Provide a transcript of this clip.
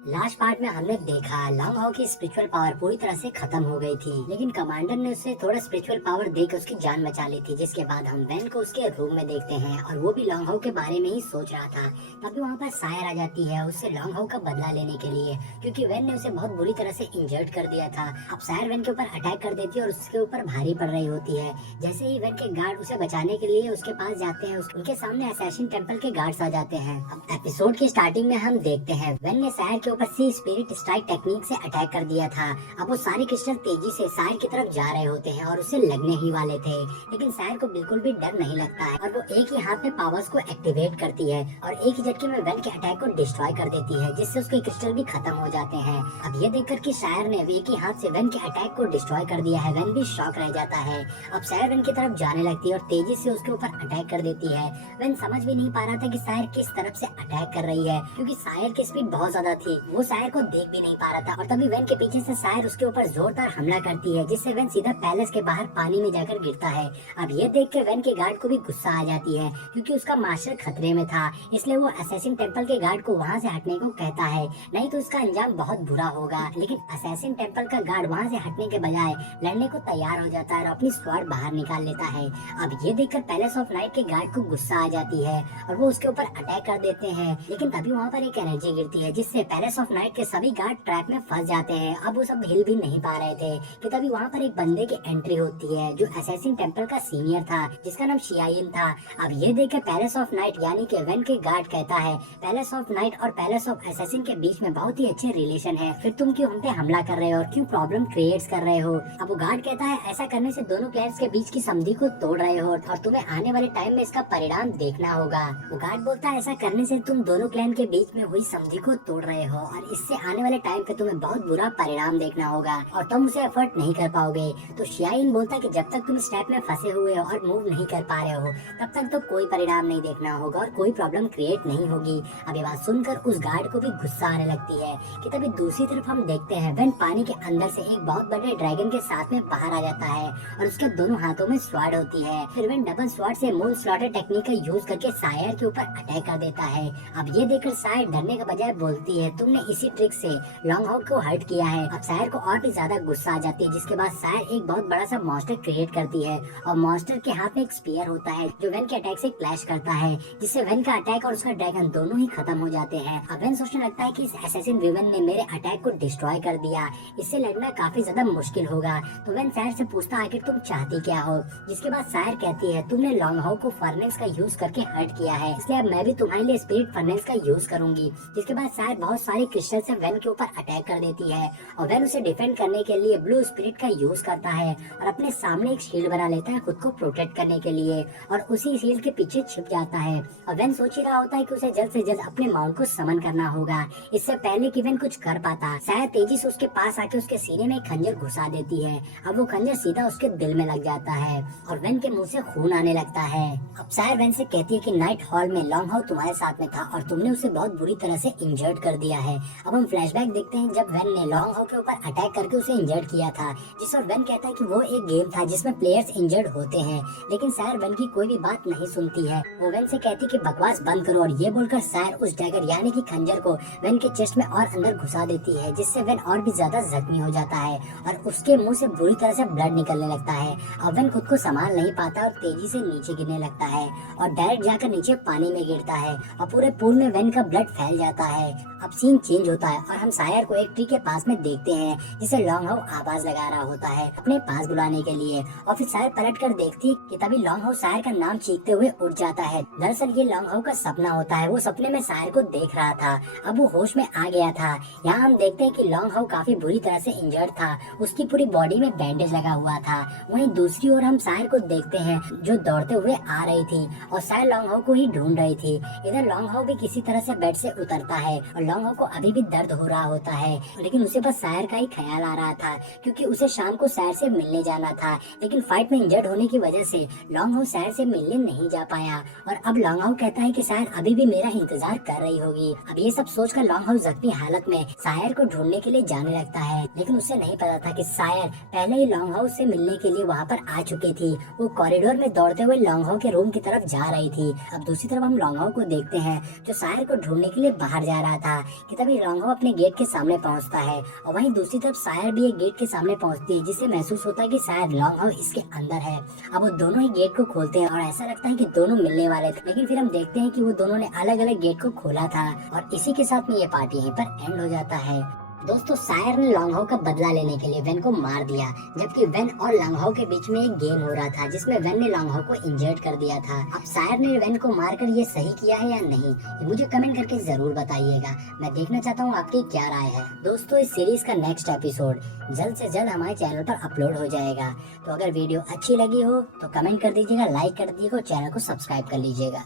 Last part में हमने देखा लॉन्ग हाउ की स्पिरिचुअल पावर पूरी तरह से खत्म हो गई थी, लेकिन कमांडर ने उसे थोड़ा स्पिरिचुअल पावर देकर उसकी जान बचा ली थी। जिसके बाद हम वैन को उसके रूम में देखते हैं और वो भी लॉन्ग हाउ के बारे में ही सोच रहा था। तभी वहाँ पर सायर आ जाती है उससे लॉन्ग हाउ का बदला लेने के लिए, क्योंकि वैन ने उसे बहुत बुरी तरह से इंजर्ड कर दिया था। अब सायर वैन के ऊपर अटैक कर देती है और उसके ऊपर भारी पड़ रही होती है। जैसे ही वैन के गार्ड उसे बचाने के लिए उसके पास जाते हैं, उनके सामने असैसिन टेम्पल के गार्ड्स आ जाते हैं। अब एपिसोड के स्टार्टिंग में हम देखते हैं वैन ने सायर के ऊपर सी स्पिरिट स्ट्राइक टेक्निक से अटैक कर दिया था। अब वो सारे क्रिस्टल तेजी से सायर की तरफ जा रहे होते हैं और उसे लगने ही वाले थे, लेकिन सायर को बिल्कुल भी डर नहीं लगता है और वो एक ही हाथ में पावर्स को एक्टिवेट करती है और एक ही झटके में वैन के अटैक को डिस्ट्रॉय कर देती है, जिससे उसके क्रिस्टल भी खत्म हो जाते हैं। अब ये देखकर कि सायर ने एक ही हाथ से वैन के अटैक को डिस्ट्रॉय कर दिया है, वैन भी शॉक रह जाता है। अब सायर वैन की तरफ जाने लगती है और तेजी से उसके ऊपर अटैक कर देती है। वैन समझ भी नहीं पा रहा था कि सायर किस तरफ से अटैक कर रही है, क्योंकि सायर की स्पीड बहुत ज्यादा थी, वो सायर को देख भी नहीं पा रहा था। और तभी वैन के पीछे से सायर उसके ऊपर जोरदार हमला करती है, जिससे वैन सीधा पैलेस के बाहर पानी में जाकर गिरता है। अब ये देख के वैन के गार्ड को भी गुस्सा आ जाती है, क्योंकि उसका मास्टर खतरे में था, इसलिए वो असैसिन टेम्पल के गार्ड को वहाँ से हटने को कहता है, नहीं तो इसका अंजाम बहुत बुरा होगा। लेकिन असैसिन टेम्पल का गार्ड वहाँ से हटने के बजाय लड़ने को तैयार हो जाता है और अपनी स्वॉर्ड बाहर निकाल लेता है। अब ये देखकर पैलेस ऑफ नाइट के गार्ड को गुस्सा आ जाती है और वो उसके ऊपर अटैक कर देते हैं, लेकिन तभी वहाँ पर एक एनर्जी गिरती है, जिससे पैलेस ऑफ नाइट के सभी गार्ड ट्रैप में फंस जाते हैं। अब वो सब हिल भी नहीं पा रहे थे कि तभी वहाँ पर एक बंदे की एंट्री होती है, जो असैसिन टेम्पल का सीनियर था, जिसका नाम शियाइन था। अब ये देख पैलेस ऑफ नाइट यानी कि वैन के गार्ड कहता है, पैलेस ऑफ नाइट और पैलेस ऑफ असैसिन के बीच में बहुत ही अच्छे रिलेशन है, फिर तुम क्यों हम पे हमला कर रहे हो और क्यों प्रॉब्लम क्रिएट कर रहे हो। अब वो गार्ड कहता है, ऐसा करने से दोनों क्लैन्स के बीच की संधि को तोड़ रहे हो और तुम्हें आने वाले टाइम में इसका परिणाम देखना होगा। वो गार्ड बोलता है, ऐसा करने से तुम दोनों क्लैन के बीच में हुई संधि को तोड़ रहे हो और इससे आने वाले टाइम पे तुम्हें बहुत बुरा परिणाम देखना होगा और तुम उसे एफर्ट नहीं कर पाओगे। तो शियाइन बोलता है कि जब तक तुम इस ट्रैप में फंसे हुए हो और मूव नहीं कर पा रहे हो, तब तक तो कोई परिणाम नहीं देखना होगा और कोई प्रॉब्लम क्रिएट नहीं होगी। अब ये बात सुनकर उस गार्ड को भी गुस्सा आने लगती है कि तभी दूसरी तरफ हम देखते हैं वैन पानी के अंदर से एक बहुत बड़े ड्रैगन के साथ में बाहर आ जाता है और उसके दोनों हाथों में स्वॉर्ड होती है। फिर वैन डबल स्वॉर्ड से मून स्लॉटर टेक्निक का यूज करके सायर के ऊपर अटैक कर देता है। अब ये देखकर सायर डरने के बजाय बोलती है, तुमने इसी ट्रिक से लॉन्ग हाउ को हर्ट किया है। अब सायर को और भी ज्यादा गुस्सा आ जाती है, जिसके बाद सायर एक बहुत बड़ा सा मॉन्स्टर क्रिएट करती है और मॉन्स्टर के हाथ में एक स्पीयर होता है जो वैन के अटैक से क्लैश करता है, जिससे वैन का अटैक और उसका ड्रैगन दोनों ही खत्म हो जाते हैं। अब वैन सोचने लगता है कि इस असैसिन विमेन ने मेरे अटैक को डिस्ट्रॉय कर दिया, इससे लड़ना काफी ज्यादा मुश्किल होगा। तो वैन सायर से पूछता है, आखिर तुम चाहती क्या हो। जिसके बाद सायर कहती है, तुमने लॉन्ग हाउ को फर्नेस का यूज करके हर्ट किया है, इसलिए अब मैं भी तुम्हारे लिए स्पिरिट फर्नेस का यूज करूंगी। जिसके बाद सायर बहुत सारे क्रिस्टल से वैन के ऊपर अटैक कर देती है और वैन उसे डिफेंड करने के लिए ब्लू स्पिरिट का यूज करता है और अपने सामने एक शील्ड बना लेता है खुद को प्रोटेक्ट करने के लिए और उसी शील्ड के पीछे छिप जाता है। और वैन सोच ही रहा होता है कि उसे जल्द से जल्द अपने माउंट को समन करना होगा, इससे पहले कि वैन कुछ कर पाता। सायर तेजी से उसके पास आके उसके सीने में एक खंजर घुसा देती है। अब वो खंजर सीधा उसके दिल में लग जाता है और वैन के मुंह से खून आने लगता है। अब सायर वैन से कहती है कि नाइट हॉल में लॉन्ग हाउ तुम्हारे साथ में था और तुमने उसे बहुत बुरी तरह से इंजर्ड कर दिया है। अब हम फ्लैशबैक देखते हैं जब वैन ने लॉन्ग हाउ के ऊपर अटैक करके उसे इंजर्ड किया था, जिस पर वैन कहता है कि वो एक गेम था जिसमें प्लेयर्स इंजर्ड होते हैं, लेकिन सायर वैन की कोई भी बात नहीं सुनती है। वो वैन से कहती कि बकवास बंद करो और ये बोलकर सायर उस डैगर यानी कि खंजर को वैन के चेस्ट में और अंदर घुसा देती है, जिससे वैन और भी ज्यादा जख्मी हो जाता है और उसके मुंह से बुरी तरह से ब्लड निकलने लगता है। अब वैन खुद को संभाल नहीं पाता और तेजी से नीचे गिरने लगता है और डायरेक्ट जाकर नीचे पानी में गिरता है और पूरे पूल में वैन का ब्लड फैल जाता है। अब सीन चेंज होता है और हम सायर को एक ट्री के पास में देखते हैं, जिसे लॉन्ग हाउ आवाज लगा रहा होता है अपने पास बुलाने के लिए। और फिर सायर पलट कर देखती है कि तभी लॉन्ग हाउ सायर का नाम चीखते हुए उठ जाता है। दरअसल ये लॉन्ग हाउ का सपना होता है, वो सपने में सायर को देख रहा था, अब वो होश में आ गया था। यहाँ हम देखते हैं कि लॉन्ग हाउ काफी बुरी तरह से इंजर्ड था, उसकी पूरी बॉडी में बैंडेज लगा हुआ था। वहीं दूसरी ओर हम सायर को देखते हैं जो दौड़ते हुए आ रही थी और सायर लॉन्ग हाउ को ही ढूंढ रही थी। इधर लॉन्ग हाउ भी किसी तरह से बेड से उतरता है और लॉन्ग हाउ को अभी भी दर्द हो रहा होता है, लेकिन उसे बस सायर का ही ख्याल आ रहा था, क्योंकि उसे शाम को सायर से मिलने जाना था। लेकिन फाइट में इंजर्ड होने की वजह से लॉन्ग हाउ सायर से मिलने नहीं जा पाया और अब लॉन्ग हाउ कहता है कि सायर अभी भी मेरा इंतजार कर रही होगी। अब ये सब सोचकर लॉन्ग हाउ जख्मी हालत में सायर को ढूंढने के लिए जाने लगता है, लेकिन उसे नहीं पता था कि सायर पहले ही लॉन्ग हाउ से मिलने के लिए वहाँ पर आ चुकी थी। वो कॉरिडोर में दौड़ते हुए लॉन्ग हाउ के रूम की तरफ जा रही थी। अब दूसरी तरफ हम लॉन्ग हाउ को देखते हैं जो सायर को ढूंढने के लिए बाहर जा रहा था कि तभी लॉन्गहो अपने गेट के सामने पहुंचता है और वहीं दूसरी तरफ सायर भी एक गेट के सामने पहुंचती है, जिससे महसूस होता है कि शायद लॉन्गहो इसके अंदर है। अब वो दोनों ही गेट को खोलते हैं और ऐसा लगता है कि दोनों मिलने वाले थे, लेकिन फिर हम देखते हैं कि वो दोनों ने अलग अलग गेट को खोला था और इसी के साथ में ये पार्ट यहीं पर एंड हो जाता है। दोस्तों सायर ने लॉन्गहो का बदला लेने के लिए वेन को मार दिया, जबकि वेन और लॉन्गहो के बीच में एक गेम हो रहा था जिसमें वेन ने लॉन्गहो को इंजर्ड कर दिया था। अब सायर ने वेन को मारकर ये सही किया है या नहीं, ये मुझे कमेंट करके जरूर बताइएगा। मैं देखना चाहता हूँ आपकी क्या राय है। दोस्तों इस सीरीज का नेक्स्ट एपिसोड जल्द से जल्द हमारे चैनल पर अपलोड हो जाएगा, तो अगर वीडियो अच्छी लगी हो तो कमेंट कर दीजिएगा, लाइक कर दीजिएगा और चैनल को सब्सक्राइब कर लीजिएगा।